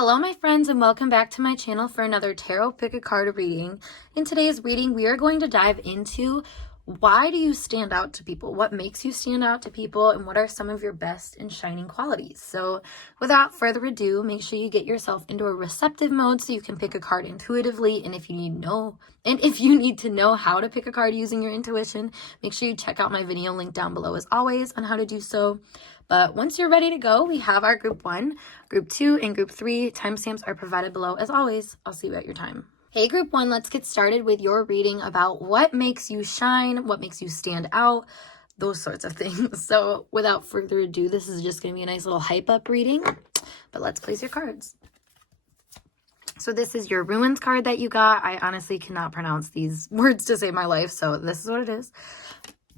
Hello my friends, and welcome back to my channel for another tarot pick a card reading. In today's reading, we are going to dive into why do you stand out to people? What makes you stand out to people, and what are some of your best and shining qualities? So without further ado, make sure you get yourself into a receptive mode so you can pick a card intuitively. And if you need to know how to pick a card using your intuition, make sure you check out my video link down below as always on how to do so. But once you're ready to go, we have our group 1, group 2, and group 3. Timestamps are provided below as always. I'll see you at your time. Hey group 1, let's get started with your reading about what makes you shine, what makes you stand out, those sorts of things. So without further ado, this is just going to be a nice little hype up reading, but let's place your cards. So this is your Ruins card that you got. I honestly cannot pronounce these words to save my life, so this is what it is.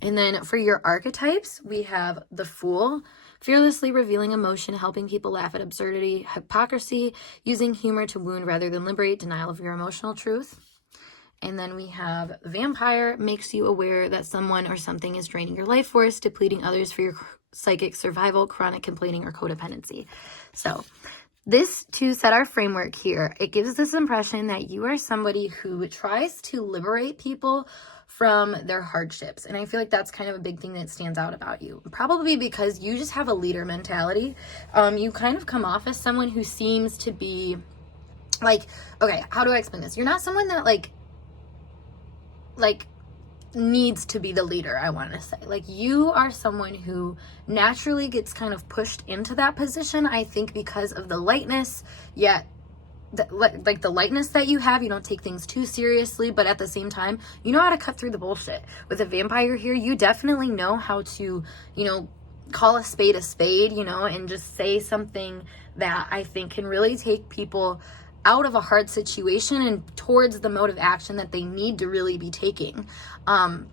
And then for your archetypes, we have the Fool, fearlessly revealing emotion, helping people laugh at absurdity, hypocrisy, using humor to wound rather than liberate, denial of your emotional truth. And then we have Vampire, makes you aware that someone or something is draining your life force, depleting others for your psychic survival, chronic complaining, or codependency. So this to set our framework here, it gives this impression that you are somebody who tries to liberate people from their hardships. And I feel like that's kind of a big thing that stands out about you. Probably because you just have a leader mentality. You kind of come off as someone who seems to be like, okay, how do I explain this? You're not someone that like needs to be the leader, I want to say. Like, you are someone who naturally gets kind of pushed into that position, I think, because of the lightness, yet like the lightness that you have. You don't take things too seriously, but at the same time, you know how to cut through the bullshit. With a vampire here, you definitely know how to, call a spade, and just say something that I think can really take people out of a hard situation and towards the mode of action that they need to really be taking.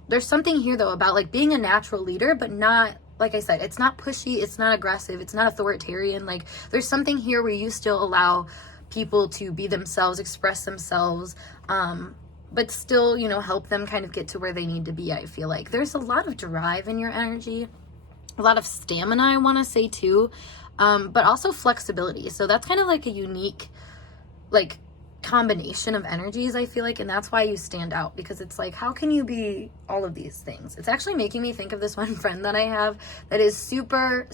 There's something here though about like being a natural leader, but not, like I said, it's not pushy, it's not aggressive, it's not authoritarian. Like, there's something here where you still allow people to be themselves, express themselves, but still, help them kind of get to where they need to be. I feel like there's a lot of drive in your energy, a lot of stamina, I want to say too, but also flexibility. So that's kind of like a unique combination of energies, I feel like, and that's why you stand out, because it's like, how can you be all of these things? It's actually making me think of this one friend that I have that is super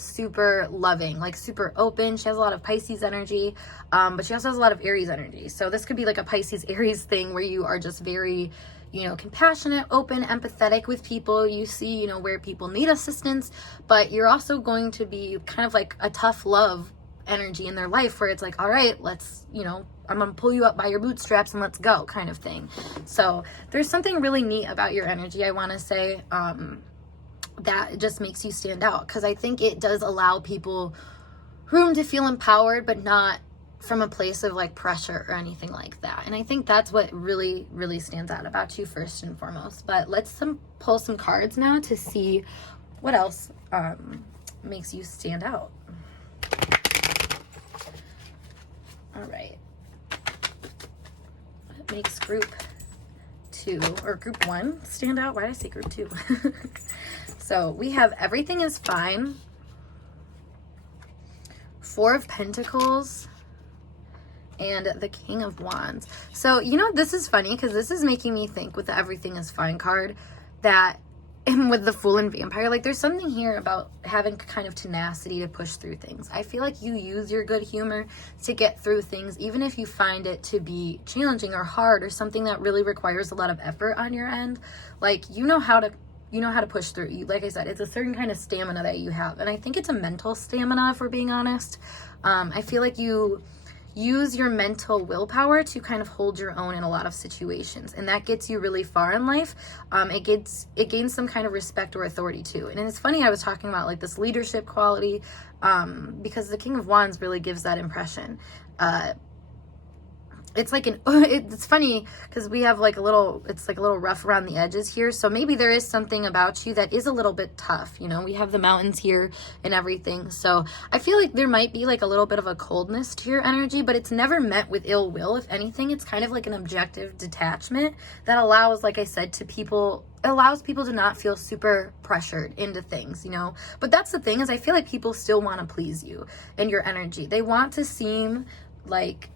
loving, like super open. She has a lot of Pisces energy, but she also has a lot of Aries energy. So this could be like a Pisces Aries thing where you are just very compassionate, open, empathetic with people. You see where people need assistance, but you're also going to be kind of like a tough love energy in their life where it's like, all right, let's, I'm gonna pull you up by your bootstraps and let's go, kind of thing. So there's something really neat about your energy, I want to say, that just makes you stand out, because I think it does allow people room to feel empowered, but not from a place of like pressure or anything like that. And I think that's what really stands out about you first and foremost. But let's pull some cards now to see what else makes you stand out. All right. What makes group 2 or group 1 stand out? Why did I say group 2? So we have Everything is Fine, 4 of Pentacles, and the King of Wands. So, this is funny because this is making me think with the Everything is Fine card that, and with the Fool and Vampire, like there's something here about having kind of tenacity to push through things. I feel like you use your good humor to get through things, even if you find it to be challenging or hard or something that really requires a lot of effort on your end. Like, you know how to push through. Like I said, it's a certain kind of stamina that you have, and I think it's a mental stamina, if we're being honest. I feel like you use your mental willpower to kind of hold your own in a lot of situations, and that gets you really far in life. It gains some kind of respect or authority too. And it's funny, I was talking about like this leadership quality, because the King of Wands really gives that impression. It's like it's funny because we have like it's like a little rough around the edges here. So maybe there is something about you that is a little bit tough. We have the mountains here and everything. So I feel like there might be like a little bit of a coldness to your energy, but it's never met with ill will. If anything, it's kind of like an objective detachment that allows, like I said, allows people to not feel super pressured into things, But that's the thing, is I feel like people still want to please you and your energy. They want to seem like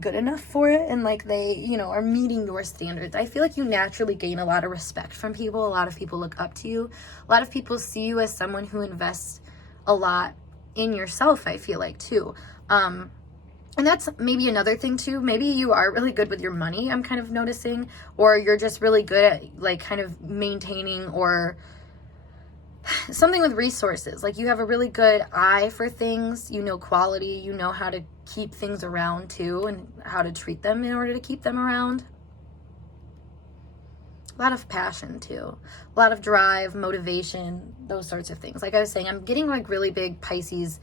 good enough for it, and like they, you know, are meeting your standards. I feel like you naturally gain a lot of respect from people. A lot of people look up to you. A lot of people see you as someone who invests a lot in yourself, I feel like, too. And that's maybe another thing too. Maybe you are really good with your money, I'm kind of noticing, or you're just really good at like kind of maintaining or something with resources. Like you have a really good eye for things, you know, quality, you know how to keep things around too and how to treat them in order to keep them around. A lot of passion too, a lot of drive, motivation, those sorts of things. Like I was saying, I'm getting like really big Pisces,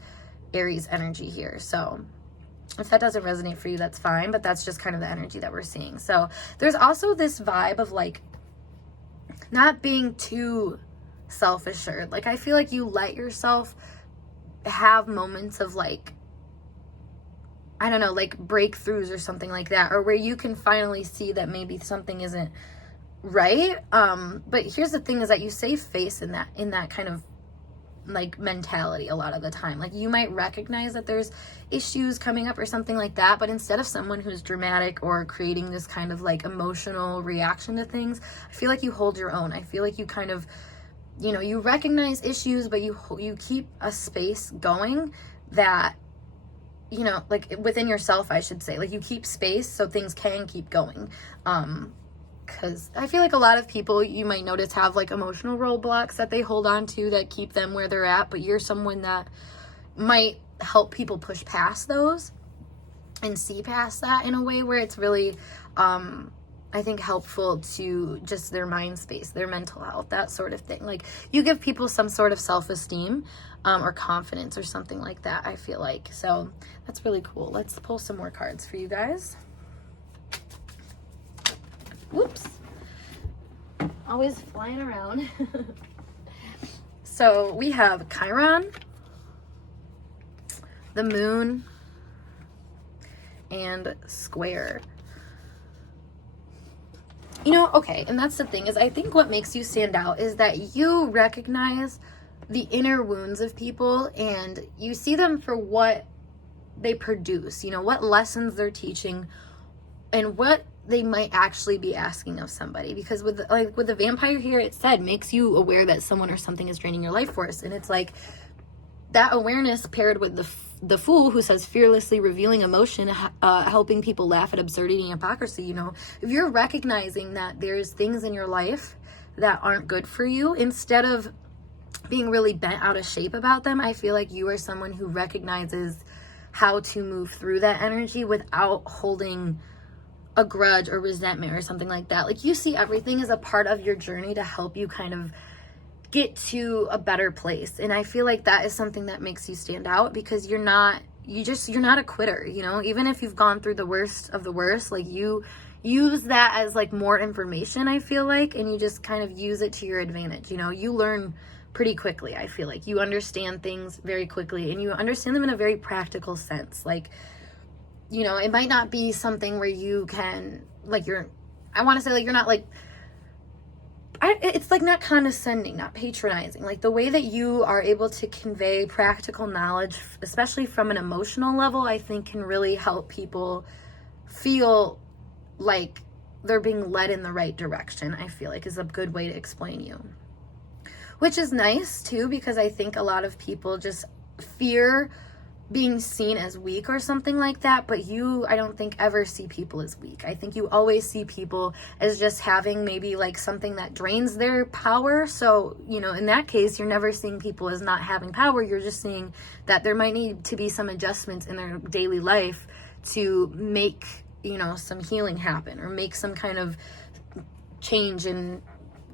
Aries energy here. So if that doesn't resonate for you, that's fine, but that's just kind of the energy that we're seeing. So there's also this vibe of like not being too self-assured. Like I feel like you let yourself have moments of like, I don't know, like breakthroughs or something like that, or where you can finally see that maybe something isn't right. But here's the thing is that you save face in that kind of like mentality a lot of the time. Like you might recognize that there's issues coming up or something like that, but instead of someone who's dramatic or creating this kind of like emotional reaction to things, I feel like you hold your own. I feel like you kind of, you know, you recognize issues, but you keep a space going that, you know, like within yourself, I should say, like you keep space so things can keep going. Because I feel like a lot of people, you might notice, have like emotional roadblocks that they hold on to that keep them where they're at, but you're someone that might help people push past those and see past that in a way where it's really, I think, helpful to just their mind space, their mental health, that sort of thing. Like you give people some sort of self-esteem or confidence or something like that, I feel like. So that's really cool. Let's pull some more cards for you guys. Whoops. Always flying around. So we have Chiron, the moon, and square. You know, okay, and that's the thing, is I think what makes you stand out is that you recognize the inner wounds of people and you see them for what they produce, you know, what lessons they're teaching and what they might actually be asking of somebody. Because with the vampire here, it said makes you aware that someone or something is draining your life force, and it's like that awareness paired with the fool who says fearlessly revealing emotion, helping people laugh at absurdity and hypocrisy. You know, if you're recognizing that there's things in your life that aren't good for you, instead of being really bent out of shape about them, I feel like you are someone who recognizes how to move through that energy without holding a grudge or resentment or something like that. Like you see everything as a part of your journey to help you kind of get to a better place. And I feel like that is something that makes you stand out, because you're not a quitter, you know, even if you've gone through the worst of the worst, like you use that as like more information, I feel like, and you just kind of use it to your advantage. You know, you learn pretty quickly. I feel like you understand things very quickly and you understand them in a very practical sense. Like, you know, it might not be something where you can, like, I want to say, like, you're not, like, it's, like, not condescending, not patronizing. Like, the way that you are able to convey practical knowledge, especially from an emotional level, I think can really help people feel like they're being led in the right direction, I feel like is a good way to explain you. Which is nice, too, because I think a lot of people just fear being seen as weak or something like that, but I don't think ever see people as weak. I think you always see people as just having maybe like something that drains their power. So, you know, in that case, you're never seeing people as not having power. You're just seeing that there might need to be some adjustments in their daily life to make, you know, some healing happen or make some kind of change in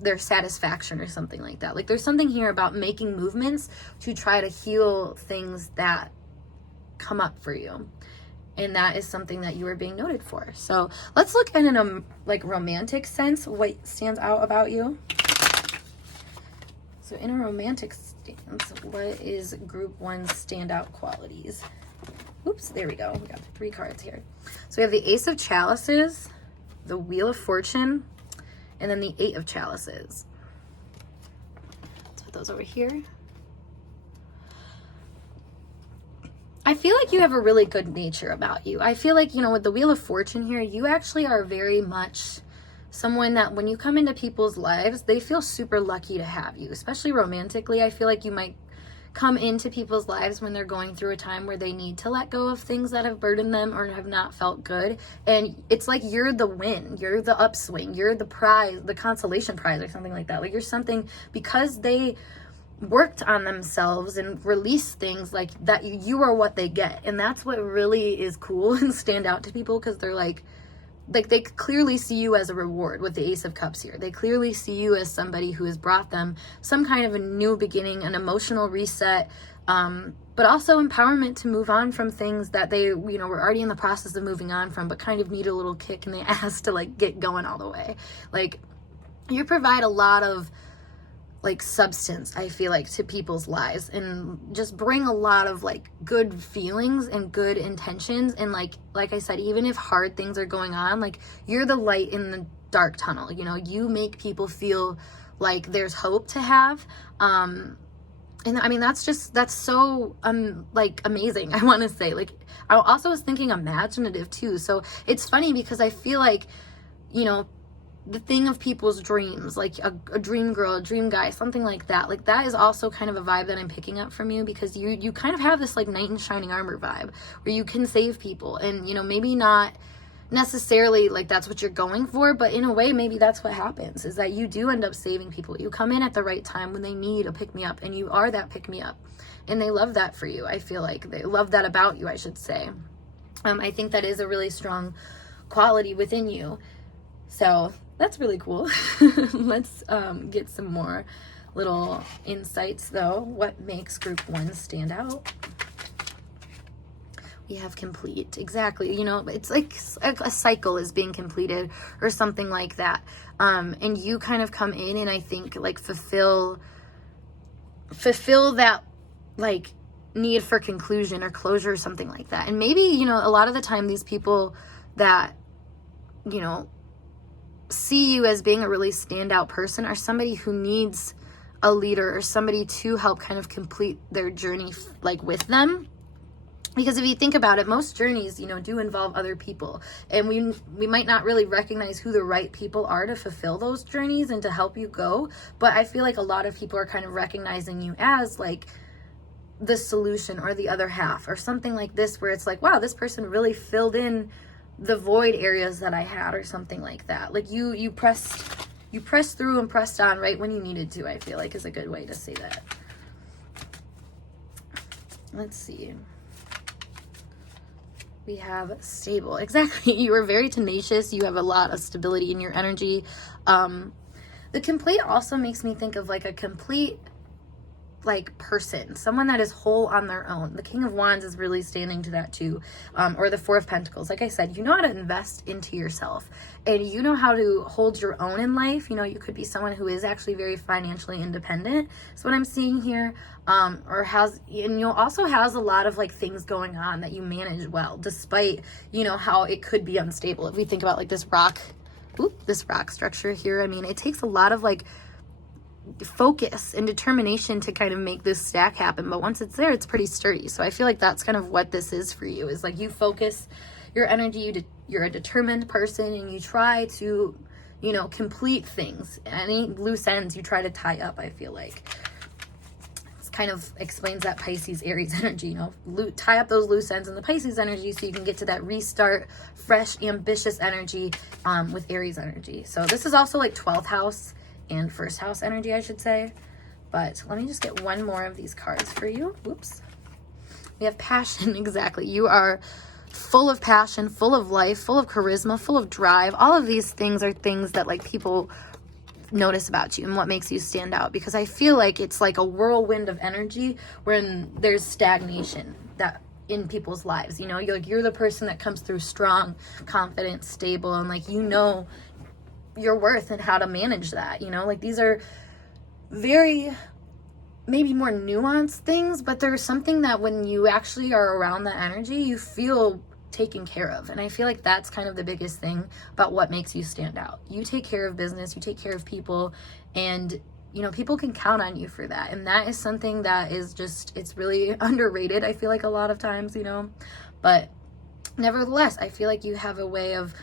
their satisfaction or something like that. Like there's something here about making movements to try to heal things that come up for you, and that is something that you are being noted for. So let's look in a like romantic sense what stands out about you. So in a romantic stance, what is group 1 standout qualities? Oops, there we go. We got 3 cards here. So we have the Ace of Chalices, the Wheel of Fortune, and then the 8 of Chalices. Let's put those over here. I feel like you have a really good nature about you. I feel like, with the Wheel of Fortune here, you actually are very much someone that when you come into people's lives, they feel super lucky to have you, especially romantically. I feel like you might come into people's lives when they're going through a time where they need to let go of things that have burdened them or have not felt good. And it's like you're the win, you're the upswing, you're the prize, the consolation prize or something like that. Like you're something, because they worked on themselves and released things like that, you are what they get. And that's what really is cool and stand out to people, because they're like they clearly see you as a reward with the Ace of Cups here. They clearly see you as somebody who has brought them some kind of a new beginning, an emotional reset, but also empowerment to move on from things that they, were already in the process of moving on from, but kind of need a little kick in the ass to like get going all the way. Like you provide a lot of like substance, I feel like, to people's lives, and just bring a lot of like good feelings and good intentions. And like I said, even if hard things are going on, like you're the light in the dark tunnel. You make people feel like there's hope to have. And I mean, that's so like amazing. I want to say, like, I also was thinking imaginative too. So it's funny because I feel like, the thing of people's dreams, like a dream girl, a dream guy, something like that is also kind of a vibe that I'm picking up from you, because you kind of have this like knight in shining armor vibe where you can save people. And maybe not necessarily like that's what you're going for, but in a way maybe that's what happens, is that you do end up saving people. You come in at the right time when they need a pick me up, and you are that pick me up, and they love that for you. I feel like they love that about you, I should say. I think that is a really strong quality within you. So that's really cool. Let's get some more little insights though. What makes group 1 stand out? We have complete. Exactly. It's like a cycle is being completed or something like that. And you kind of come in and I think like fulfill that like need for conclusion or closure or something like that. And maybe, a lot of the time these people that, see you as being a really standout person are somebody who needs a leader or somebody to help kind of complete their journey like with them. Because if you think about it, most journeys, do involve other people, and we might not really recognize who the right people are to fulfill those journeys and to help you go. But I feel like a lot of people are kind of recognizing you as like the solution or the other half or something like this, where it's like, wow, this person really filled in the void areas that I had or something like that. Like you pressed through and pressed on right when you needed to, I feel like is a good way to say that. Let's see. We have stable. Exactly. You are very tenacious. You have a lot of stability in your energy. The complete also makes me think of like a complete like person, someone that is whole on their own. The King of Wands is really standing to that too, or the Four of Pentacles. Like I said, you know how to invest into yourself, and you know how to hold your own in life. You could be someone who is actually very financially independent. That's what I'm seeing here, and you'll also has a lot of like things going on that you manage well, despite how it could be unstable. If we think about like this rock structure here, I mean, it takes a lot of like focus and determination to kind of make this stack happen, but once it's there, it's pretty sturdy. So I feel like that's kind of what this is for you, is like you focus your energy, you're a determined person, and you try to complete things. Any loose ends you try to tie up, I feel like. It kind of explains that Pisces Aries energy, tie up those loose ends in the Pisces energy so you can get to that restart, fresh, ambitious energy with Aries energy. So this is also like 12th house and first house energy, I should say. But let me just get one more of these cards for you. Whoops. We have passion. Exactly. You are full of passion, full of life, full of charisma, full of drive. All of these things are things that like people notice about you and what makes you stand out, because I feel like it's like a whirlwind of energy when there's stagnation that in people's lives. You're the person that comes through strong, confident, stable, and like your worth and how to manage that. Like these are very maybe more nuanced things, but there's something that when you actually are around that energy, you feel taken care of. And I feel like that's kind of the biggest thing about what makes you stand out. You take care of business, you take care of people, and you know, people can count on you for that. And that is something that is just, it's really underrated, I feel like, a lot of times, you know. But nevertheless, I feel like you have a way of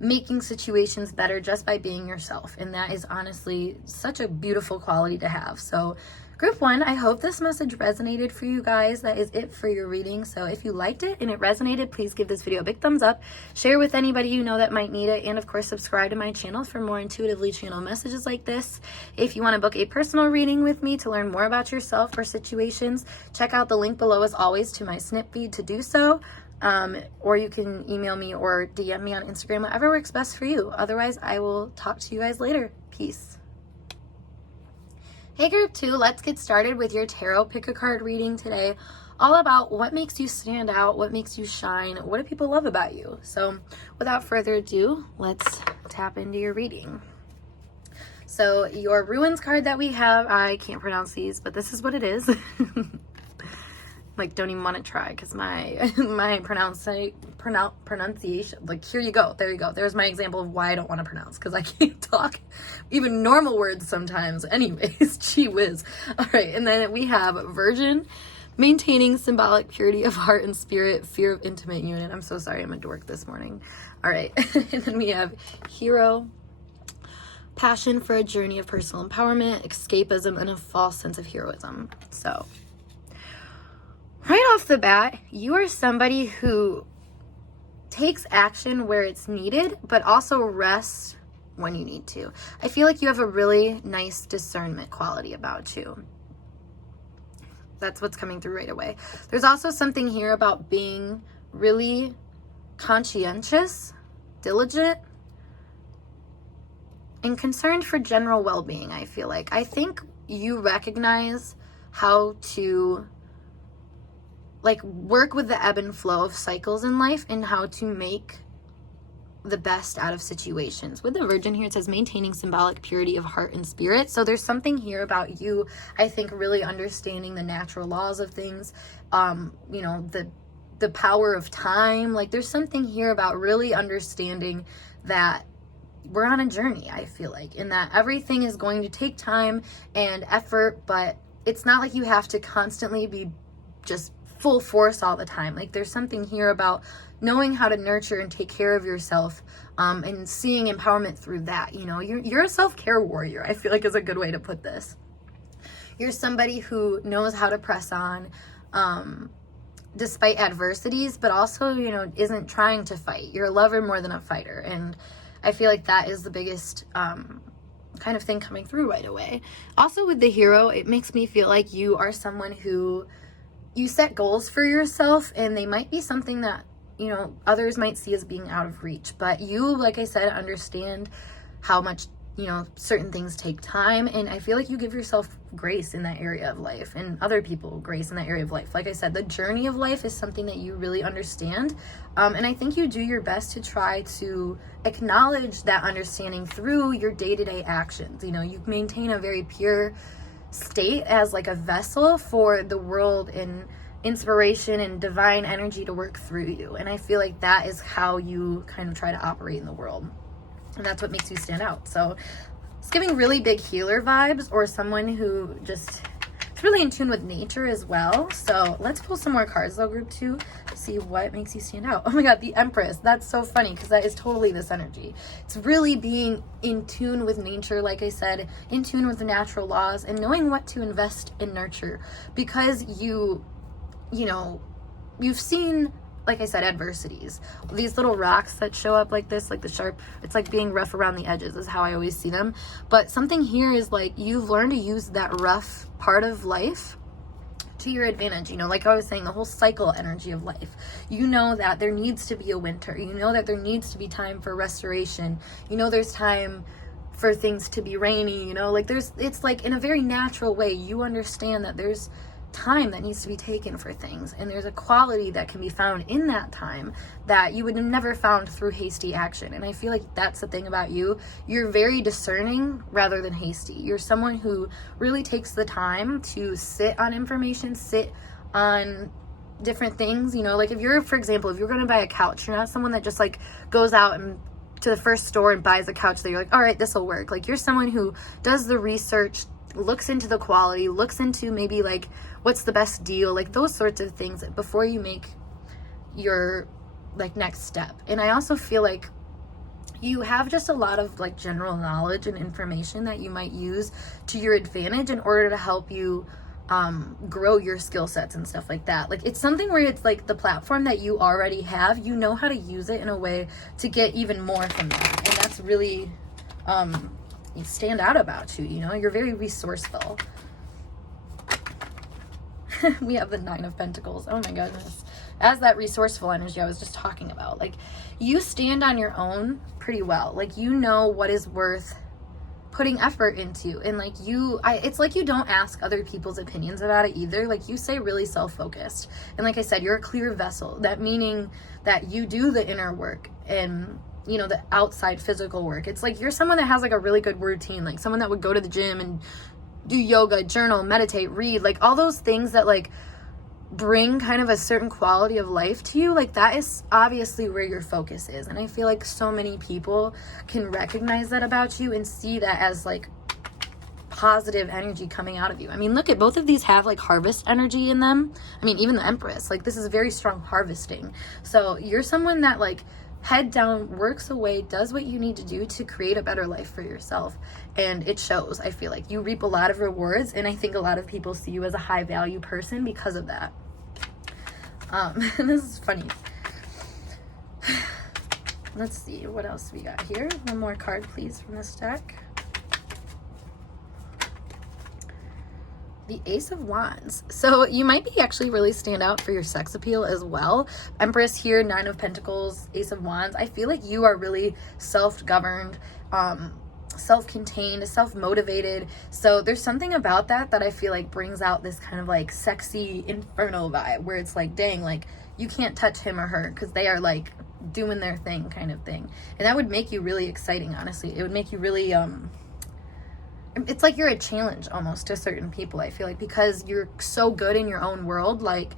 making situations better just by being yourself. And that is honestly such a beautiful quality to have. So group 1, I hope this message resonated for you guys. That is it for your reading. So if you liked it and it resonated, please give this video a big thumbs up, share with anybody you know that might need it, and of course subscribe to my channel for more intuitively channeled messages like this. If you want to book a personal reading with me to learn more about yourself or situations, check out the link below as always to my snip feed to do so. Or you can email me or DM me on Instagram, whatever works best for you. Otherwise, I will talk to you guys later. Peace. Hey group 2, let's get started with your tarot pick a card reading today, all about what makes you stand out, what makes you shine, what do people love about you. So without further ado, let's tap into your reading. So your Ruins card that we have, I can't pronounce these, but this is what it is. Like, don't even want to try because my pronunciation, like, here you go, there you go, there's my example of why I don't want to pronounce, because I can't talk even normal words sometimes. Anyways, gee whiz. All right, and then we have Virgin, maintaining symbolic purity of heart and spirit, fear of intimate union. I'm so sorry, I'm a dork this morning. All right, and then we have Hero, passion for a journey of personal empowerment, escapism, and a false sense of heroism. So right off the bat, you are somebody who takes action where it's needed, but also rests when you need to. I feel like you have a really nice discernment quality about you. That's what's coming through right away. There's also something here about being really conscientious, diligent, and concerned for general well-being, I feel like. I think you recognize how to like work with the ebb and flow of cycles in life and how to make the best out of situations. With the Virgin here, it says maintaining symbolic purity of heart and spirit. So there's something here about you, I think, really understanding the natural laws of things, you know, the power of time. Like, there's something here about really understanding that we're on a journey, I feel like, and that everything is going to take time and effort, but it's not like you have to constantly be just full force all the time. Like, there's something here about knowing how to nurture and take care of yourself, and seeing empowerment through that. You know, you're a self-care warrior, I feel like, is a good way to put this. You're somebody who knows how to press on despite adversities, but also, you know, isn't trying to fight. You're a lover more than a fighter, and I feel like that is the biggest kind of thing coming through right away. Also with the Hero, it makes me feel like you are someone who, you set goals for yourself, and they might be something that, you know, others might see as being out of reach, but you, like I said, understand how much, you know, certain things take time, and I feel like you give yourself grace in that area of life, and other people grace in that area of life. Like I said, the journey of life is something that you really understand, and I think you do your best to try to acknowledge that understanding through your day-to-day actions. You know, you maintain a very pure state as like a vessel for the world and inspiration and divine energy to work through you, and I feel like that is how you kind of try to operate in the world, and that's what makes you stand out. So it's giving really big healer vibes, or someone who just is really in tune with nature as well. So let's pull some more cards though, group 2, to see what makes you stand out. Oh my god, the Empress. That's so funny because that is totally this energy. It's really being in tune with nature, like I said, in tune with the natural laws, and knowing what to invest and nurture, because you know, you've seen, like I said, adversities. These little rocks that show up like this, like the sharp, it's like being rough around the edges is how I always see them. But something here is like you've learned to use that rough part of life to your advantage. You know, like I was saying, the whole cycle energy of life. You know that there needs to be a winter. You know that there needs to be time for restoration. You know there's time for things to be rainy. You know, like it's like in a very natural way, you understand that there's time that needs to be taken for things, and there's a quality that can be found in that time that you would have never found through hasty action. And I feel like that's the thing about you. You're very discerning rather than hasty. You're someone who really takes the time to sit on information, sit on different things. You know, like if you're, for example, if you're going to buy a couch, you're not someone that just like goes out and to the first store and buys a couch that you're like, all right, this will work. Like, you're someone who does the research, looks into the quality, looks into maybe like what's the best deal, like those sorts of things before you make your like next step. And I also feel like you have just a lot of like general knowledge and information that you might use to your advantage in order to help you grow your skill sets and stuff like that. Like it's something where it's like the platform that you already have, you know how to use it in a way to get even more from that. And that's really you stand out about you, you know, you're very resourceful. We have the 9 of Pentacles. Oh my goodness. As that resourceful energy I was just talking about, like you stand on your own pretty well. Like you know what is worth putting effort into, and like it's like you don't ask other people's opinions about it either. Like you stay really self-focused, and like I said, you're a clear vessel, that meaning that you do the inner work and, you know, the outside physical work. It's like you're someone that has like a really good routine, like someone that would go to the gym and do yoga, journal, meditate, read, like all those things that like bring kind of a certain quality of life to you. Like that is obviously where your focus is, and I feel like so many people can recognize that about you and see that as like positive energy coming out of you. I mean, look at both of these have like harvest energy in them. I mean, even the Empress, like this is very strong harvesting. So you're someone that like head down, works away, does what you need to do to create a better life for yourself. And it shows. I feel like you reap a lot of rewards, and I think a lot of people see you as a high value person because of that. This is funny. Let's see, what else we got here? One more card, please, from this deck. The Ace of Wands. So you might be actually really stand out for your sex appeal as well. Empress here, 9 of Pentacles, Ace of Wands. I feel like you are really self-governed, self-contained, self-motivated. So there's something about that I feel like brings out this kind of like sexy inferno vibe where it's like, dang, like you can't touch him or her because they are like doing their thing kind of thing. And that would make you really exciting, honestly. It would make you really it's like you're a challenge almost to certain people, I feel like, because you're so good in your own world. Like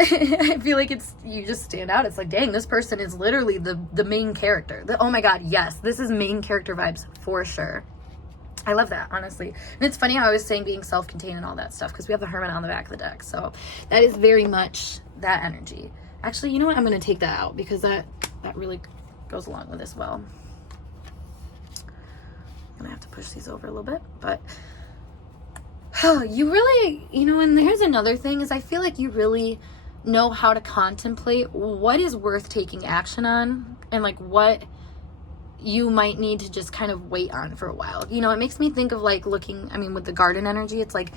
I feel like you just stand out. It's like, dang, this person is literally the main character. Oh my god, yes, this is main character vibes for sure. I love that, honestly. And it's funny how I was saying being self-contained and all that stuff, because we have the Hermit on the back of the deck. So that is very much that energy. Actually, you know what, I'm going to take that out because that really goes along with this well. I'm going to have to push these over a little bit, but you really, you know, and here's another thing is I feel like you really know how to contemplate what is worth taking action on and like what you might need to just kind of wait on for a while. You know, it makes me think of like looking, I mean, with the garden energy, it's like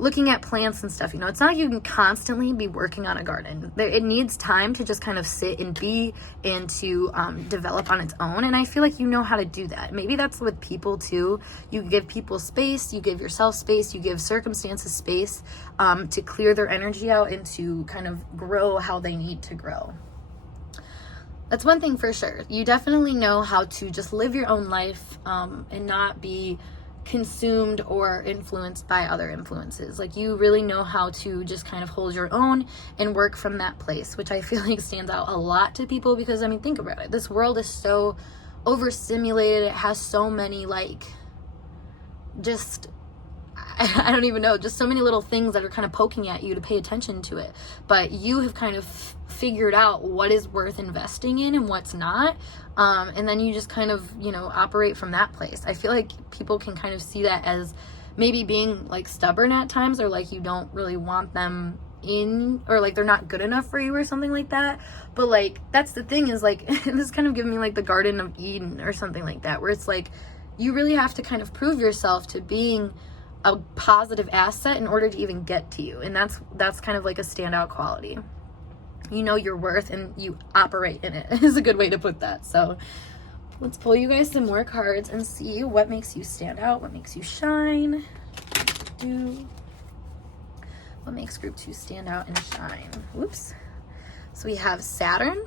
looking at plants and stuff. You know, it's not like you can constantly be working on a garden. It needs time to just kind of sit and be and to develop on its own. And I feel like you know how to do that. Maybe that's with people too. You give people space, you give yourself space, you give circumstances space to clear their energy out and to kind of grow how they need to grow. That's one thing for sure. You definitely know how to just live your own life and not be consumed or influenced by other influences. Like you really know how to just kind of hold your own and work from that place, which I feel like stands out a lot to people because, I mean, think about it. This world is so overstimulated. It has so many like just I don't even know, just so many little things that are kind of poking at you to pay attention to it. But you have kind of figured out what is worth investing in and what's not. And then you just kind of, you know, operate from that place. I feel like people can kind of see that as maybe being like stubborn at times, or like you don't really want them in, or like they're not good enough for you or something like that. But like, that's the thing is like, this is kind of giving me like the Garden of Eden or something like that, where it's like, you really have to kind of prove yourself to being a positive asset in order to even get to you. And that's kind of like a standout quality. You know your worth and you operate in it is a good way to put that. So let's pull you guys some more cards and see what makes you stand out, what makes you shine. What makes group 2 stand out and shine? Whoops. So we have Saturn.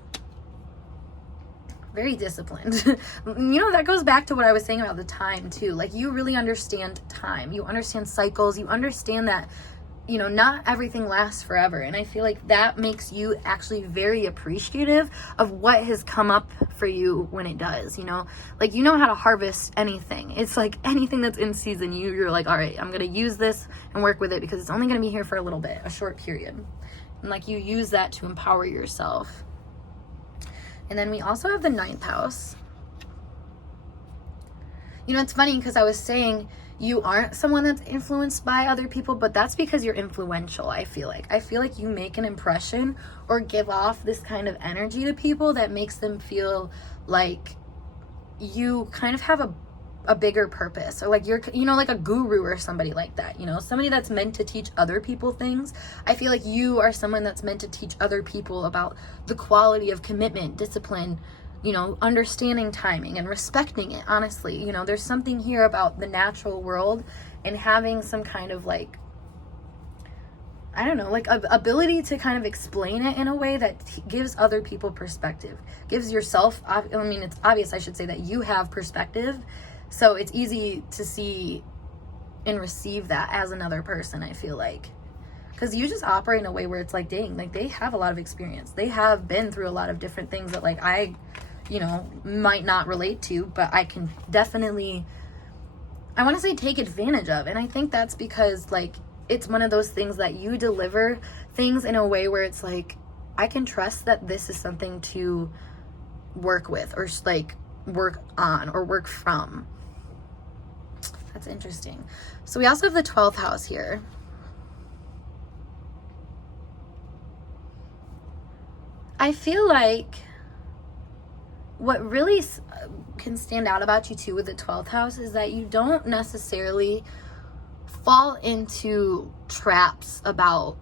Very disciplined. You know, that goes back to what I was saying about the time too. Like, you really understand time. You understand cycles. You understand that not everything lasts forever. And I feel like that makes you actually very appreciative of what has come up for you when it does, like, how to harvest anything. It's like anything that's in season, you're like, all right, I'm going to use this and work with it because it's only going to be here for a little bit, a short period. And like, you use that to empower yourself. And then we also have the 9th house. It's funny because I was saying you aren't someone that's influenced by other people, but that's because you're influential. I feel like you make an impression or give off this kind of energy to people that makes them feel like you kind of have a bigger purpose, or like you're, like a guru or somebody like that, somebody that's meant to teach other people things. I feel like you are someone that's meant to teach other people about the quality of commitment, discipline, understanding timing and respecting it, honestly. There's something here about the natural world and having some kind of like, I don't know, like ability to kind of explain it in a way that gives other people perspective, gives yourself, it's obvious, I should say, that you have perspective. So it's easy to see and receive that as another person, I feel like. Because you just operate in a way where it's like, dang, like they have a lot of experience. They have been through a lot of different things that like I, might not relate to, but I can definitely, I want to say, take advantage of. And I think that's because like, it's one of those things that you deliver things in a way where it's like, I can trust that this is something to work with or like work on or work from. That's interesting. So we also have the 12th house here. I feel like what really can stand out about you too with the 12th house is that you don't necessarily fall into traps about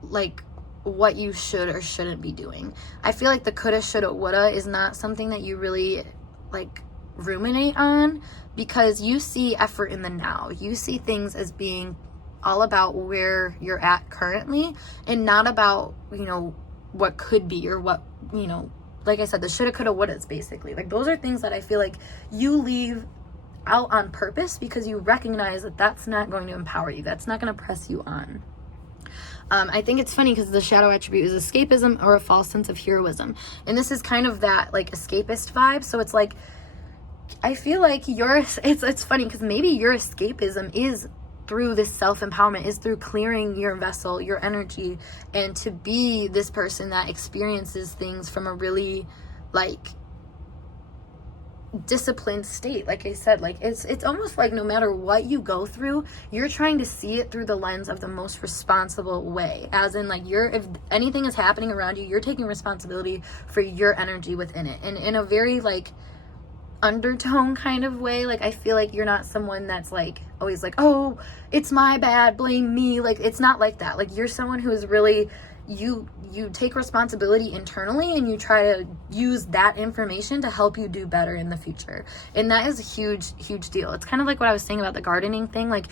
like what you should or shouldn't be doing. I feel like the coulda, shoulda, woulda is not something that you really like ruminate on, because you see effort in the now. You see things as being all about where you're at currently and not about, what could be or what, like I said, the shoulda, coulda, wouldas, basically. Like those are things that I feel like you leave out on purpose because you recognize that that's not going to empower you. That's not going to press you on. I think it's funny because the shadow attribute is escapism or a false sense of heroism. And this is kind of that like escapist vibe. So it's like, I feel like it's funny because maybe your escapism is through this self-empowerment, is through clearing your vessel, your energy, and to be this person that experiences things from a really like disciplined state. Like I said, like it's almost like no matter what you go through, you're trying to see it through the lens of the most responsible way, as in like if anything is happening around you, you're taking responsibility for your energy within it, and in a very like undertone kind of way. Like I feel like you're not someone that's like always like, oh, it's my bad, blame me. Like it's not like that. Like you're someone who is really, you take responsibility internally and you try to use that information to help you do better in the future. And that is a huge deal. It's kind of like what I was saying about the gardening thing. Like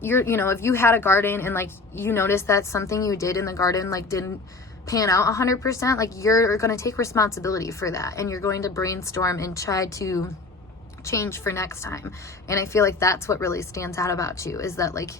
if you had a garden and like you noticed that something you did in the garden like didn't pan out 100%, like you're going to take responsibility for that and you're going to brainstorm and try to change for next time. And I feel like that's what really stands out about you, is that like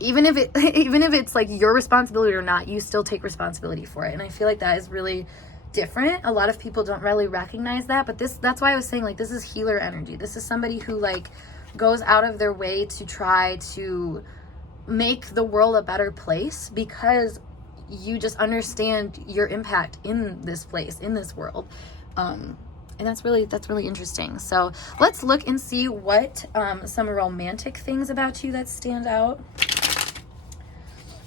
even if it's like your responsibility or not, you still take responsibility for it. And I feel like that is really different. A lot of people don't really recognize that, but that's why I was saying like this is healer energy. This is somebody who like goes out of their way to try to make the world a better place because you just understand your impact in this place, in this world. And that's really interesting. So let's look and see what some romantic things about you that stand out.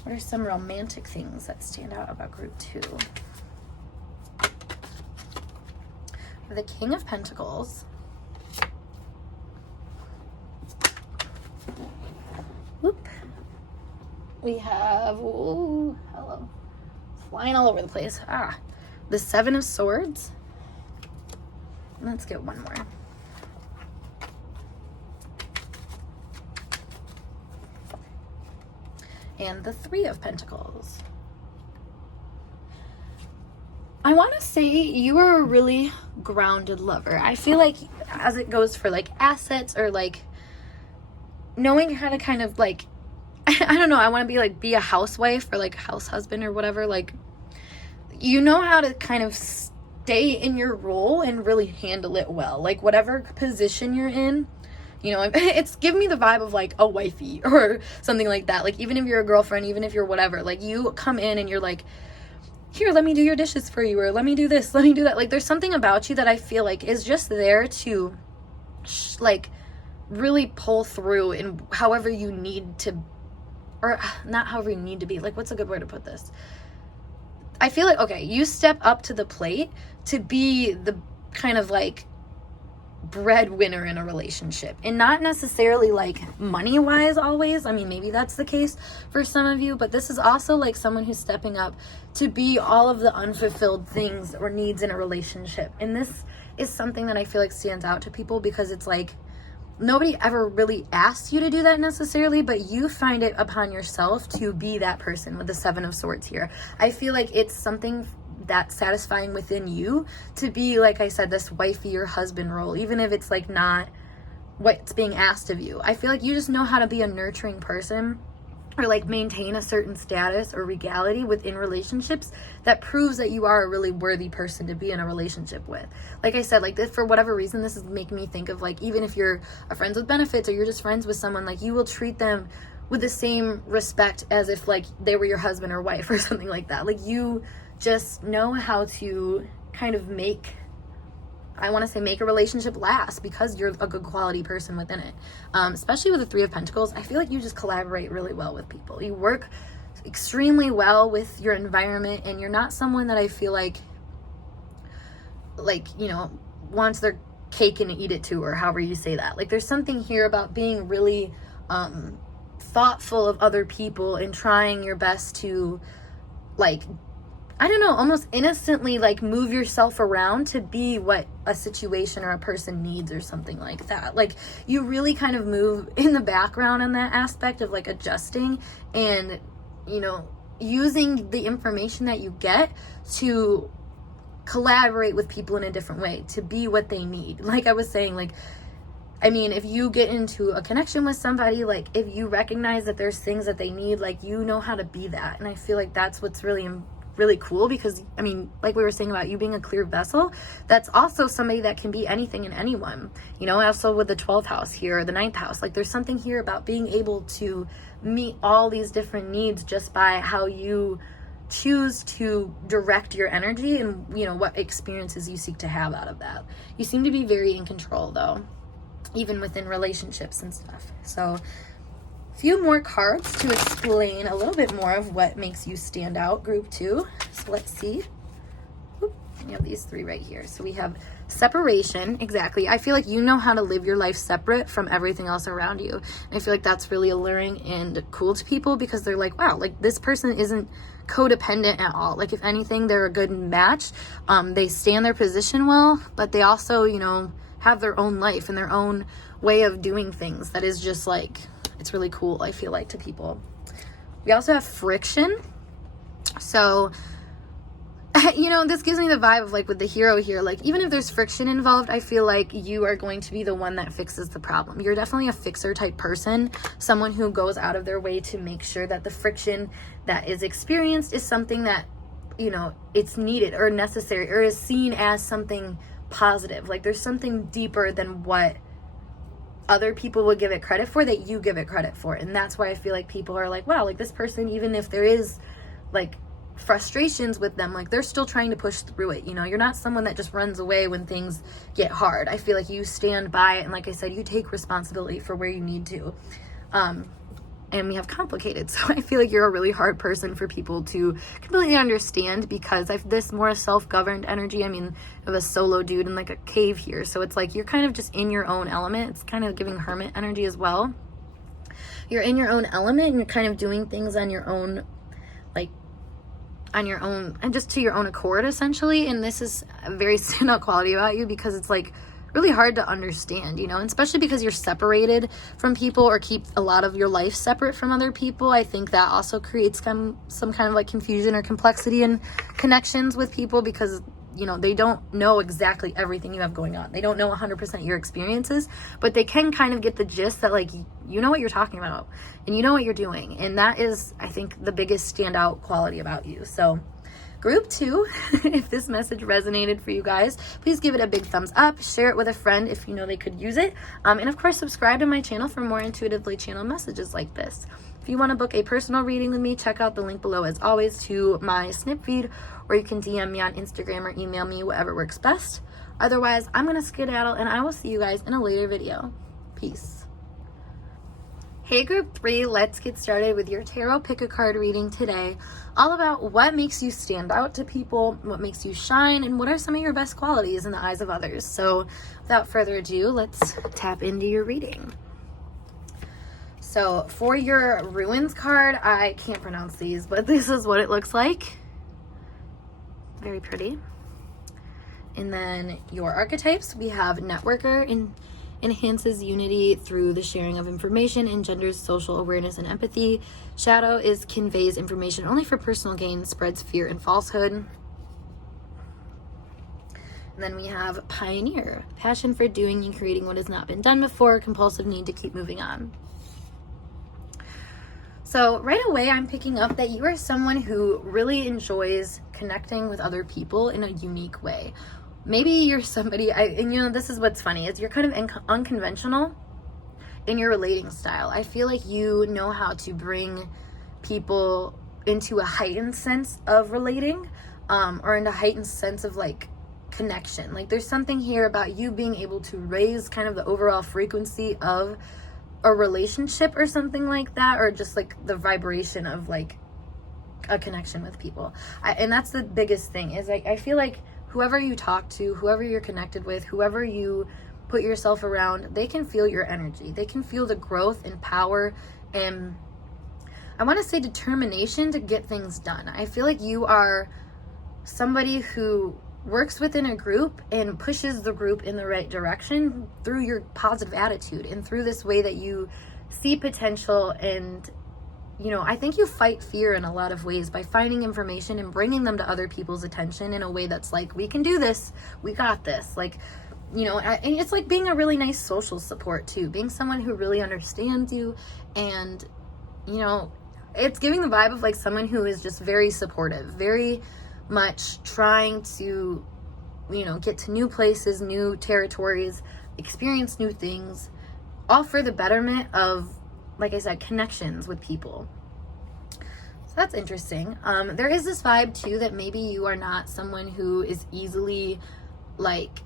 What are some romantic things that stand out about group 2? The King of Pentacles. Whoop. We have, oh, hello, flying all over the place. The 7 of Swords. Let's get one more. And the 3 of Pentacles. I want to say you are a really grounded lover. I feel like as it goes for like assets or like knowing how to kind of like I don't know, I want to be like, be a housewife or like house husband or whatever. Like, you know how to kind of stay in your role and really handle it well. Like, whatever position you're in, you know, it's giving me the vibe of like a wifey or something like that. Like, even if you're a girlfriend, even if you're whatever, like, you come in and you're like, here, let me do your dishes for you, or let me do this, let me do that. Like, there's something about you that I feel like is just there to like really pull through in however you need to, or not however you need to be. Like, what's a good way to put this? I feel like, okay, you step up to the plate to be the kind of like breadwinner in a relationship, and not necessarily like money wise always. I mean, maybe that's the case for some of you, but this is also like someone who's stepping up to be all of the unfulfilled things or needs in a relationship. And this is something that I feel like stands out to people because it's like nobody ever really asks you to do that necessarily, but you find it upon yourself to be that person with the 7 of Swords here. I feel like it's something that's satisfying within you to be, like I said, this wifey or husband role, even if it's like not what's being asked of you. I feel like you just know how to be a nurturing person or like maintain a certain status or regality within relationships that proves that you are a really worthy person to be in a relationship with. Like I said, like this, for whatever reason, this is making me think of like, even if you're a friends with benefits or you're just friends with someone, like you will treat them with the same respect as if like they were your husband or wife or something like that. Like, you just know how to kind of make a relationship last because you're a good quality person within it. Especially with the 3 of Pentacles, I feel like you just collaborate really well with people. You work extremely well with your environment, and you're not someone that I feel like, you know, wants their cake and eat it too, or however you say that. Like, there's something here about being really thoughtful of other people and trying your best to, like, I don't know, almost innocently like move yourself around to be what a situation or a person needs or something like that. Like, you really kind of move in the background in that aspect of like adjusting and, you know, using the information that you get to collaborate with people in a different way, to be what they need. Like I was saying, like, I mean, if you get into a connection with somebody, like if you recognize that there's things that they need, like you know how to be that. And I feel like that's what's really cool, because I mean, like we were saying about you being a clear vessel, that's also somebody that can be anything and anyone, you know. Also with the 12th house here, or the 9th house, like there's something here about being able to meet all these different needs just by how you choose to direct your energy and, you know, what experiences you seek to have out of that. You seem to be very in control though, even within relationships and stuff. So few more cards to explain a little bit more of what makes you stand out, group 2. So let's see. Oop, we have these 3 right here. So we have separation. Exactly. I feel like you know how to live your life separate from everything else around you. And I feel like that's really alluring and cool to people, because they're like, wow, like this person isn't codependent at all. Like, if anything, they're a good match. They stay in their position well, but they also, you know, have their own life and their own way of doing things that is just like, it's really cool, I feel like, to people. We also have friction. So, you know, this gives me the vibe of like with the hero here, like even if there's friction involved, I feel like you are going to be the one that fixes the problem. You're definitely a fixer type person, someone who goes out of their way to make sure that the friction that is experienced is something that, you know, it's needed or necessary or is seen as something positive. Like there's something deeper than what other people would give it credit for that you give it credit for. And that's why I feel like people are like, wow, like this person, even if there is like frustrations with them, like they're still trying to push through it. You know, you're not someone that just runs away when things get hard. I feel like you stand by it, and like I said, you take responsibility for where you need to. And we have complicated, so I feel like you're a really hard person for people to completely understand, because I've this more self-governed energy. I mean, I have a solo dude in like a cave here, so it's like you're kind of just in your own element. It's kind of giving hermit energy as well. You're in your own element and you're kind of doing things on your own, like on your own, and just to your own accord essentially. And this is a very standout quality about you, because it's like really hard to understand, you know, and especially because you're separated from people or keep a lot of your life separate from other people. I think that also creates some kind of like confusion or complexity in connections with people, because you know, they don't know exactly everything you have going on. They don't know 100% your experiences, but they can kind of get the gist that, like, you know what you're talking about and you know what you're doing. And that is, I think, the biggest standout quality about you. So group 2, if this message resonated for you guys, please give it a big thumbs up, share it with a friend if you know they could use it, and of course subscribe to my channel for more intuitively channeled messages like this. If you want to book a personal reading with me, check out the link below as always to my snip feed, or you can DM me on Instagram or email me, whatever works best. Otherwise, I'm going to skedaddle and I will see you guys in a later video. Peace. Hey group 3, let's get started with your tarot pick a card reading today, all about what makes you stand out to people, what makes you shine, and what are some of your best qualities in the eyes of others. So without further ado, let's tap into your reading. So for your Ruins card, I can't pronounce these, but this is what it looks like. Very pretty. And then your archetypes, we have Networker and enhances unity through the sharing of information, engenders social awareness and empathy. Shadow is conveys information only for personal gain, spreads fear and falsehood. And then we have Pioneer, passion for doing and creating what has not been done before, compulsive need to keep moving on. So right away, I'm picking up that you are someone who really enjoys connecting with other people in a unique way. Maybe you're somebody, and you know, this is what's funny, is you're kind of unconventional in your relating style. I feel like you know how to bring people into a heightened sense of relating, or into a heightened sense of like connection. Like there's something here about you being able to raise kind of the overall frequency of a relationship or something like that, or just like the vibration of like a connection with people. And that's the biggest thing, is like I feel like whoever you talk to, whoever you're connected with, whoever you put yourself around, they can feel your energy. They can feel the growth and power and, I want to say, determination to get things done. I feel like you are somebody who works within a group and pushes the group in the right direction through your positive attitude and through this way that you see potential. And you know, I think you fight fear in a lot of ways by finding information and bringing them to other people's attention in a way that's like, we can do this, we got this. Like, you know, and it's like being a really nice social support too, being someone who really understands you. And, you know, it's giving the vibe of like someone who is just very supportive, very much trying to, you know, get to new places, new territories, experience new things, all for the betterment of, like I said, connections with people. So that's interesting. There is this vibe too that maybe you are not someone who is easily like,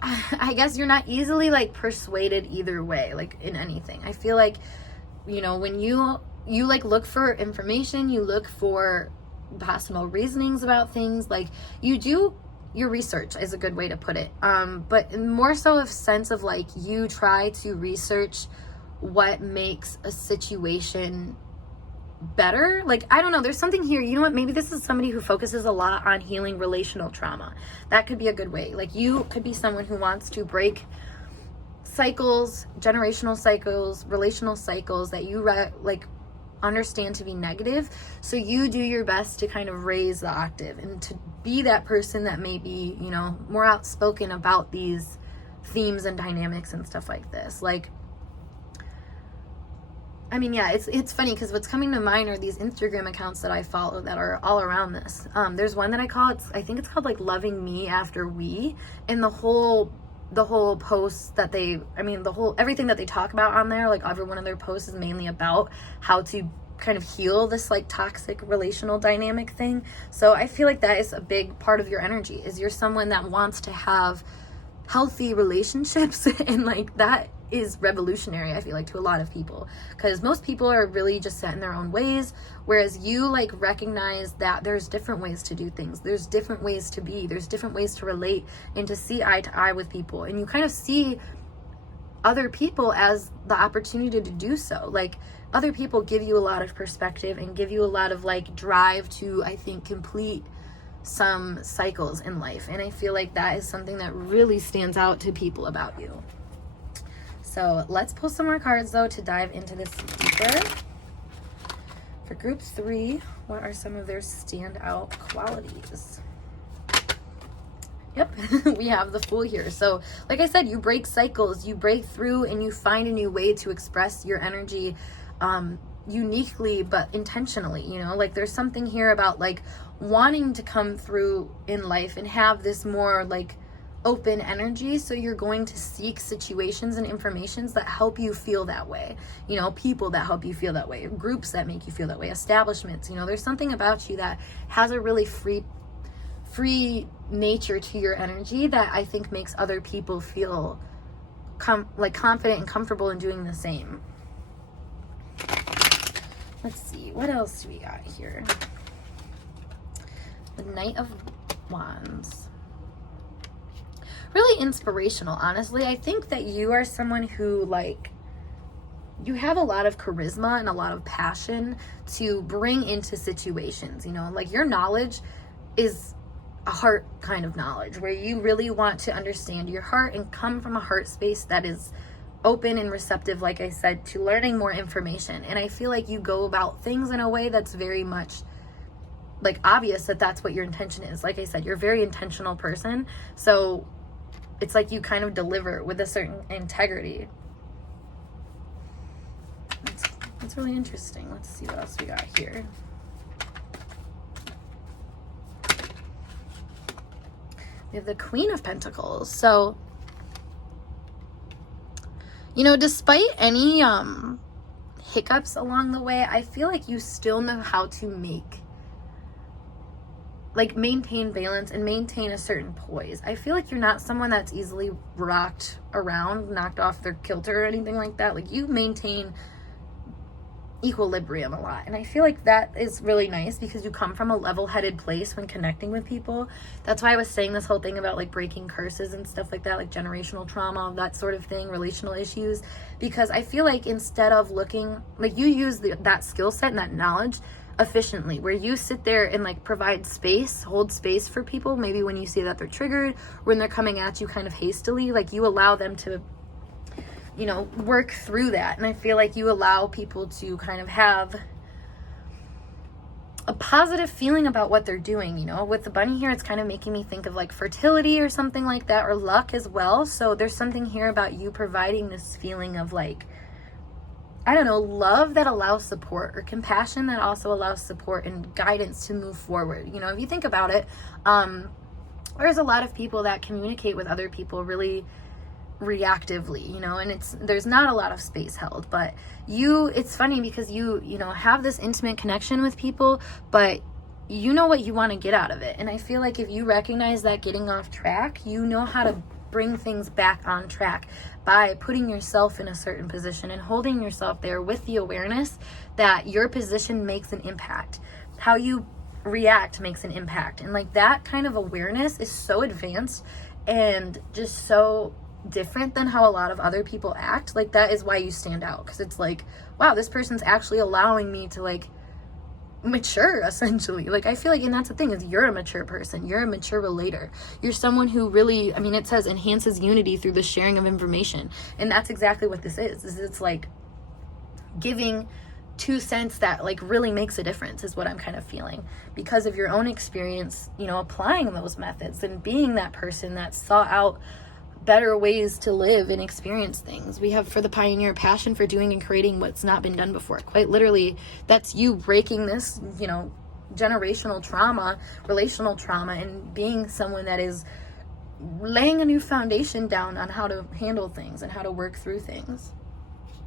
I guess you're not easily like persuaded either way, like in anything. I feel like, you know, when you like look for information, you look for possible reasonings about things, like you do your research is a good way to put it, but more so a sense of like you try to research what makes a situation better. Like, I don't know, there's something here, you know what, maybe this is somebody who focuses a lot on healing relational trauma. That could be a good way. Like you could be someone who wants to break cycles, generational cycles, relational cycles that you like understand to be negative. So you do your best to kind of raise the octave and to be that person that may be, you know, more outspoken about these themes and dynamics and stuff like this. Like, I mean, yeah, it's funny because what's coming to mind are these Instagram accounts that I follow that are all around this. There's one that I think it's called like Loving Me After We, and the whole posts that everything that they talk about on there, like every one of their posts is mainly about how to kind of heal this like toxic relational dynamic thing. So I feel like that is a big part of your energy, is you're someone that wants to have healthy relationships, and like that is revolutionary, I feel like, to a lot of people, because most people are really just set in their own ways, whereas you like recognize that there's different ways to do things, there's different ways to be, there's different ways to relate and to see eye to eye with people, and you kind of see other people as the opportunity to do so. Like, other people give you a lot of perspective and give you a lot of like drive to, I think, complete some cycles in life, and I feel like that is something that really stands out to people about you. So let's pull some more cards though to dive into this deeper. For group 3, what are some of their standout qualities? Yep, we have the Fool here. So like I said, you break cycles, you break through, and you find a new way to express your energy uniquely but intentionally. You know, like there's something here about like wanting to come through in life and have this more like open energy. So you're going to seek situations and informations that help you feel that way, you know, people that help you feel that way, groups that make you feel that way, establishments. You know, there's something about you that has a really free nature to your energy that I think makes other people feel confident and comfortable in doing the same. Let's see, what else do we got here? The Knight of Wands. Really inspirational, honestly. I think that you are someone who, like, you have a lot of charisma and a lot of passion to bring into situations, you know, like your knowledge is a heart kind of knowledge where you really want to understand your heart and come from a heart space that is open and receptive, like I said, to learning more information. And I feel like you go about things in a way that's very much like obvious that that's what your intention is. Like I said, you're a very intentional person, so it's like you kind of deliver with a certain integrity. That's really interesting. Let's see what else we got here. We have the Queen of Pentacles. So, you know, despite any hiccups along the way, I feel like you still know how to maintain balance and maintain a certain poise. I feel like you're not someone that's easily rocked around, knocked off their kilter or anything like that. Like you maintain equilibrium a lot, and I feel like that is really nice because you come from a level-headed place when connecting with people. That's why I was saying this whole thing about like breaking curses and stuff like that, like generational trauma, that sort of thing, relational issues, because I feel like instead of looking like you use that skill set and that knowledge efficiently, where you sit there and like provide space, hold space for people, maybe when you see that they're triggered, when they're coming at you kind of hastily, like you allow them to, you know, work through that. And I feel like you allow people to kind of have a positive feeling about what they're doing. You know, with the bunny here, it's kind of making me think of like fertility or something like that, or luck as well. So there's something here about you providing this feeling of like, I don't know, love that allows support, or compassion that also allows support and guidance to move forward. You know, if you think about it, there's a lot of people that communicate with other people really reactively, you know, and there's not a lot of space held, but it's funny because you know, have this intimate connection with people, but you know what you want to get out of it. And I feel like if you recognize that getting off track, you know how to bring things back on track by putting yourself in a certain position and holding yourself there with the awareness that your position makes an impact. How you react makes an impact. And like that kind of awareness is so advanced and just so different than how a lot of other people act. Like that is why you stand out, because it's like, wow, this person's actually allowing me to like mature, essentially. Like I feel like, and that's the thing, is you're a mature person, you're a mature relator, you're someone who really, I mean, it says enhances unity through the sharing of information, and that's exactly what this is it's like giving 2 cents that like really makes a difference, is what I'm kind of feeling, because of your own experience, you know, applying those methods and being that person that sought out better ways to live and experience things. We have for the pioneer, passion for doing and creating what's not been done before. Quite literally, that's you breaking this, you know, generational trauma, relational trauma, and being someone that is laying a new foundation down on how to handle things and how to work through things.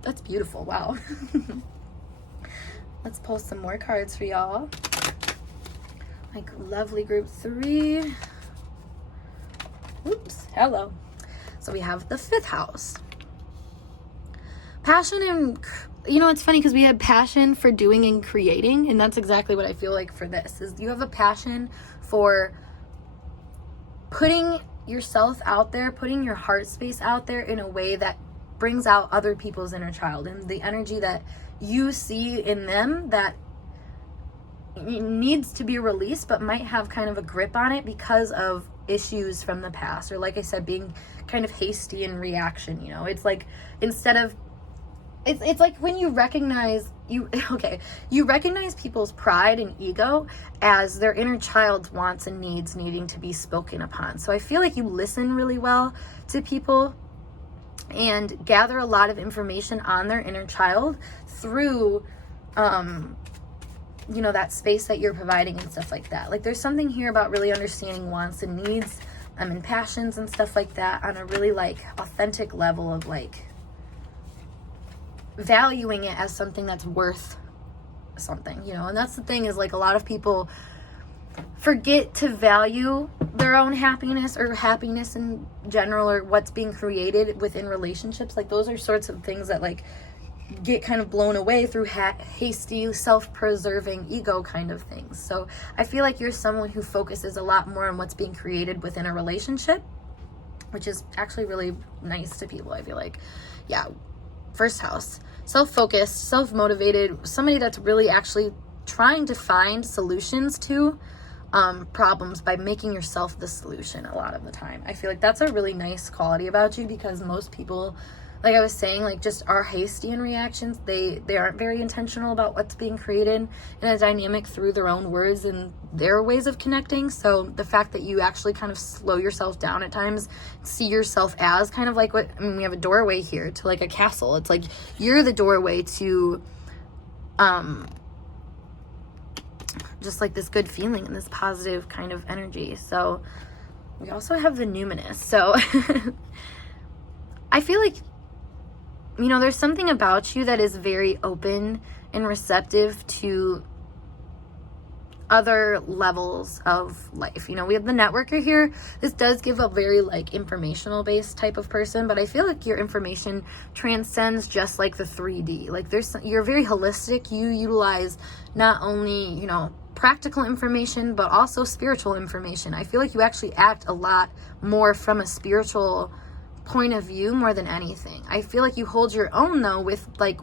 That's beautiful. Wow. Let's pull some more cards for y'all. Like lovely group 3. Oops. Hello. So we have the 5th house. Passion and, you know, it's funny because we had passion for doing and creating, and that's exactly what I feel like for this, is you have a passion for putting yourself out there, putting your heart space out there in a way that brings out other people's inner child and the energy that you see in them that needs to be released but might have kind of a grip on it because of issues from the past, or like I said, being kind of hasty in reaction. You know, it's like instead of it's like when you recognize you recognize people's pride and ego as their inner child's wants and needs needing to be spoken upon. So I feel like you listen really well to people and gather a lot of information on their inner child through that space that you're providing and stuff like that. Like there's something here about really understanding wants and needs and passions and stuff like that on a really like authentic level of like valuing it as something that's worth something, and that's the thing is like a lot of people forget to value their own happiness or happiness in general or what's being created within relationships. Like those are sorts of things that like get kind of blown away through hasty self-preserving ego kind of things. So I feel like you're someone who focuses a lot more on what's being created within a relationship, which is actually really nice to people. I feel like, yeah, first house, self-focused, self-motivated, somebody that's really actually trying to find solutions to problems by making yourself the solution a lot of the time. I feel like that's a really nice quality about you, because most people, like I was saying, like just are hasty in reactions. They aren't very intentional about what's being created in a dynamic through their own words and their ways of connecting. So the fact that you actually kind of slow yourself down at times, see yourself as kind of like we have a doorway here to like a castle. It's like you're the doorway to just like this good feeling and this positive kind of energy. So we also have the numinous. So I feel like, there's something about you that is very open and receptive to other levels of life. We have the networker here. This does give a very like informational based type of person, but I feel like your information transcends just like the 3D. Like you're very holistic. You utilize not only, practical information, but also spiritual information. I feel like you actually act a lot more from a spiritual point of view more than anything. I feel like you hold your own though with like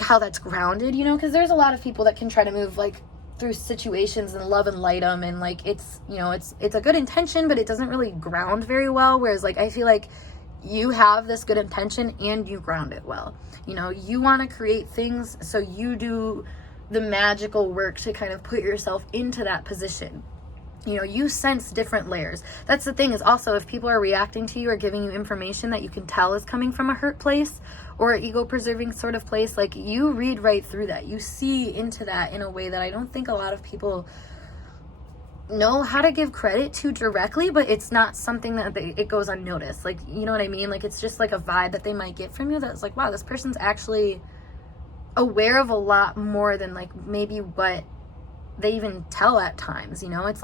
how that's grounded, because there's a lot of people that can try to move like through situations and love and light them, and like it's a good intention, but it doesn't really ground very well. Whereas like I feel like you have this good intention and you ground it well. You want to create things, so you do the magical work to kind of put yourself into that position. You sense different layers. That's the thing, is also if people are reacting to you or giving you information that you can tell is coming from a hurt place or an ego preserving sort of place, like you read right through that. You see into that in a way that I don't think a lot of people know how to give credit to directly, but it's not something that it goes unnoticed. Like, you know what I mean? Like it's just like a vibe that they might get from you that's like, wow, this person's actually aware of a lot more than like maybe what they even tell at times. It's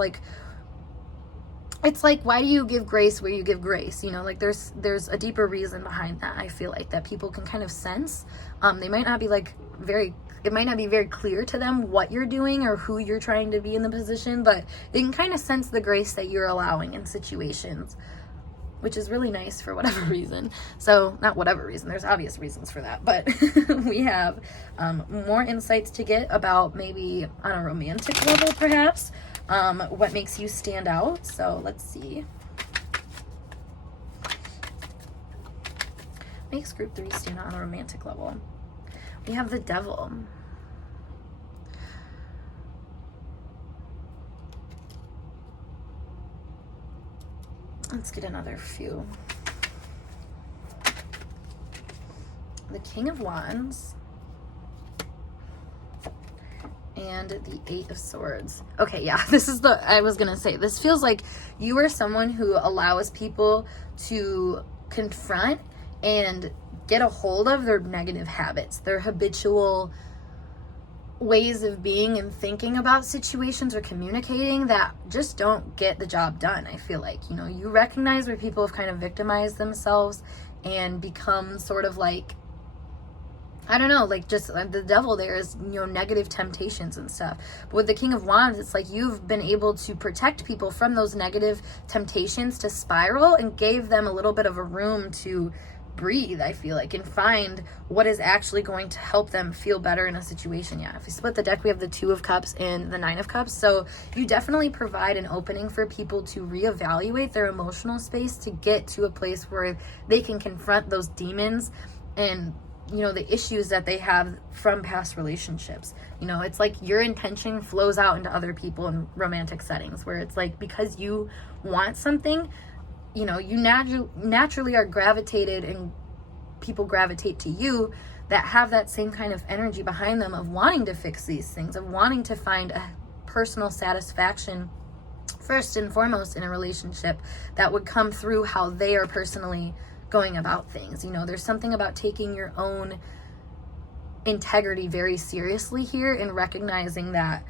like why do you give grace where you give grace? Like there's a deeper reason behind that. I feel like that people can kind of sense. They might not be it might not be very clear to them what you're doing or who you're trying to be in the position, but they can kind of sense the grace that you're allowing in situations, which is really nice for whatever reason. So not whatever reason, there's obvious reasons for that, but we have more insights to get about maybe on a romantic level, perhaps, what makes you stand out. So let's see. Makes group 3 stand out on a romantic level. We have the devil. Let's get another few. The King of Wands and the 8 of Swords. Okay, yeah, I was gonna say, this feels like you are someone who allows people to confront and get a hold of their negative habits, their habitual ways of being and thinking about situations or communicating that just don't get the job done. I feel like, you recognize where people have kind of victimized themselves and become sort of like, I don't know, like just the devil there is, negative temptations and stuff. But with the King of Wands, it's like you've been able to protect people from those negative temptations to spiral and gave them a little bit of a room to breathe, I feel like, and find what is actually going to help them feel better in a situation. Yeah, if we split the deck, we have the 2 of Cups and the 9 of Cups. So you definitely provide an opening for people to reevaluate their emotional space to get to a place where they can confront those demons and, you know, the issues that they have from past relationships. You know, it's like your intention flows out into other people in romantic settings, where it's like, because you want something, you know, you naturally are gravitated, and people gravitate to you that have that same kind of energy behind them of wanting to fix these things, of wanting to find a personal satisfaction first and foremost in a relationship that would come through how they are personally going about things. You know, there's something about taking your own integrity very seriously here, and recognizing that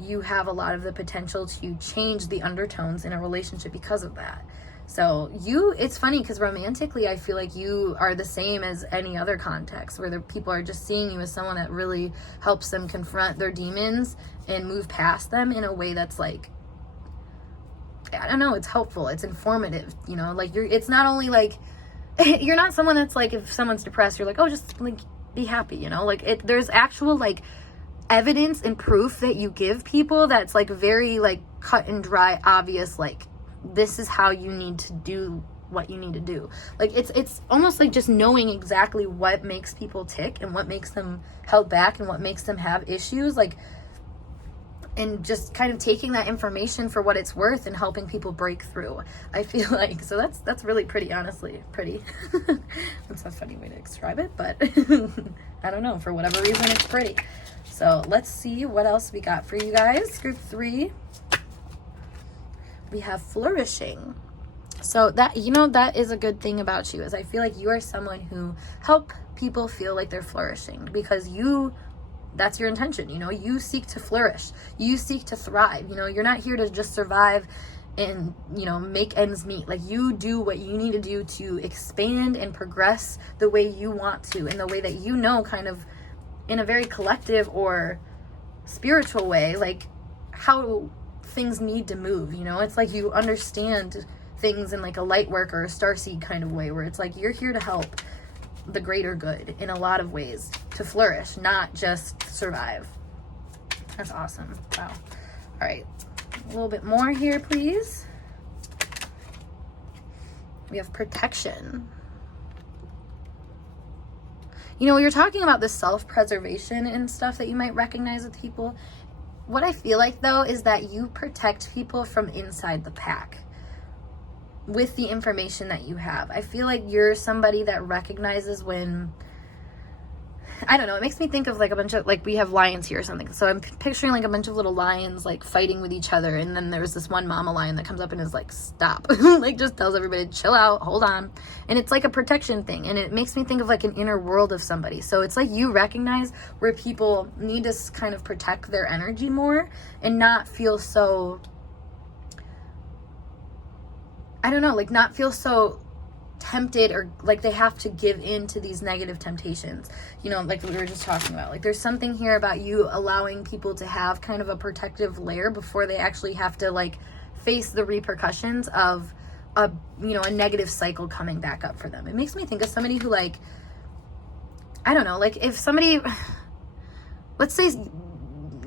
you have a lot of the potential to change the undertones in a relationship because of that. So it's funny because romantically, I feel like you are the same as any other context, where the people are just seeing you as someone that really helps them confront their demons and move past them in a way that's like, I don't know, it's helpful, it's informative, you know, like it's not only like, you're not someone that's like, if someone's depressed, you're like, oh, just like be happy, you know, like there's actual like evidence and proof that you give people that's like very like cut and dry, obvious, like this is how you need to do what you need to do. Like it's almost like just knowing exactly what makes people tick and what makes them held back and what makes them have issues, like, and just kind of taking that information for what it's worth and helping people break through, I feel like. So that's really pretty, honestly. Pretty. That's a funny way to describe it, but I don't know, for whatever reason it's pretty. So let's see what else we got for you guys. Group 3, we have flourishing. So that, you know, that is a good thing about you, is I feel like you are someone who help people feel like they're flourishing, because that's your intention. You know, you seek to flourish, you seek to thrive. You know, you're not here to just survive and, you know, make ends meet. Like, you do what you need to do to expand and progress the way you want to, in the way that, you know, kind of in a very collective or spiritual way, like how things need to move. You know, it's like you understand things in like a light work or a starseed kind of way, where it's like you're here to help the greater good in a lot of ways, to flourish, not just survive. That's awesome. Wow. All right, a little bit more here, please. We have protection. You know, you're talking about the self-preservation and stuff that you might recognize with people. What I feel like, though, is that you protect people from inside the pack with the information that you have. I feel like you're somebody that recognizes when, I don't know, it makes me think of like a bunch of, like, we have lions here or something. So I'm picturing like a bunch of little lions like fighting with each other, and then there's this one mama lion that comes up and is like, stop. Like, just tells everybody, chill out, hold on. And it's like a protection thing, and it makes me think of like an inner world of somebody. So it's like you recognize where people need to kind of protect their energy more and not feel so, I don't know, like not feel so tempted, or like they have to give in to these negative temptations. You know, like we were just talking about, like there's something here about you allowing people to have kind of a protective layer before they actually have to like face the repercussions of a, you know, a negative cycle coming back up for them. It makes me think of somebody who, like, I don't know, like if somebody, let's say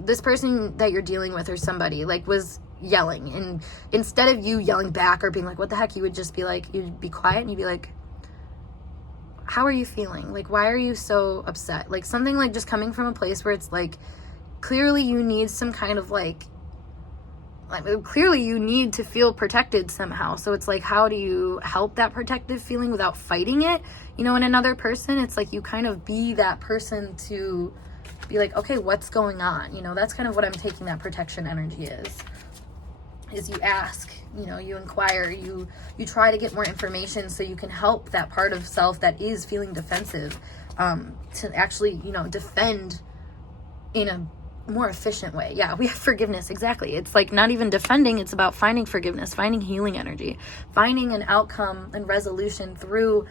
this person that you're dealing with or somebody like was yelling, and instead of you yelling back or being like, what the heck, you would just be like, you'd be quiet and you'd be like, how are you feeling? Like, why are you so upset? Like something like just coming from a place where it's like, clearly you need some kind of like clearly you need to feel protected somehow. So it's like, how do you help that protective feeling without fighting it? You know, in another person, it's like you kind of be that person to be like, okay, what's going on? You know, that's kind of what I'm taking that protection energy is you ask, you know, you inquire, you try to get more information so you can help that part of self that is feeling defensive to actually, you know, defend in a more efficient way. Yeah, we have forgiveness. Exactly. It's like not even defending. It's about finding forgiveness, finding healing energy, finding an outcome and resolution through,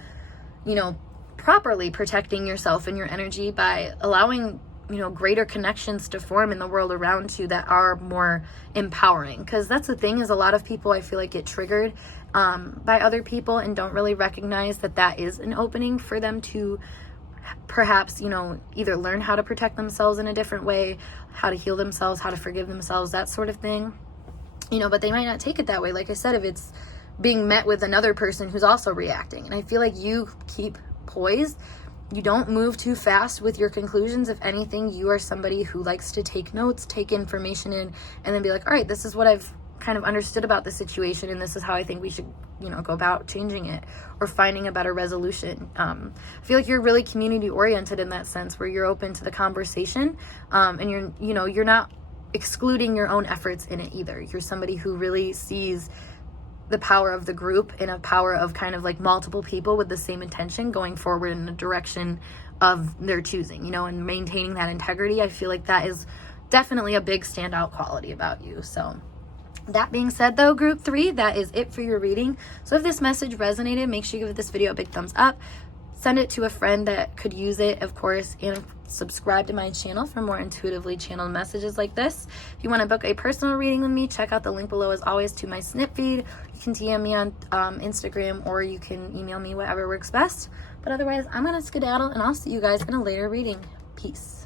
you know, properly protecting yourself and your energy by allowing, you know, greater connections to form in the world around you that are more empowering. Because that's the thing, is a lot of people, I feel like, get triggered by other people and don't really recognize that that is an opening for them to perhaps, you know, either learn how to protect themselves in a different way, how to heal themselves, how to forgive themselves, that sort of thing, you know, but they might not take it that way. Like I said, if it's being met with another person who's also reacting. And I feel like you keep poised You don't move too fast with your conclusions. If anything, you are somebody who likes to take notes, take information in, and then be like, all right, this is what I've kind of understood about the situation, and this is how I think we should, go about changing it or finding a better resolution. I feel like you're really community oriented in that sense, where you're open to the conversation, and you're not excluding your own efforts in it either. You're somebody who really sees the power of the group and a power of kind of like multiple people with the same intention going forward in the direction of their choosing, and maintaining that integrity. I feel like that is definitely a big standout quality about you. So that being said, though, group 3, that is it for your reading. So if this message resonated, make sure you give this video a big thumbs up. Send it to a friend that could use it, of course, and subscribe to my channel for more intuitively channeled messages like this. If you want to book a personal reading with me, check out the link below as always to my snip feed. You can DM me on Instagram, or you can email me, whatever works best. But otherwise, I'm going to skedaddle, and I'll see you guys in a later reading. Peace.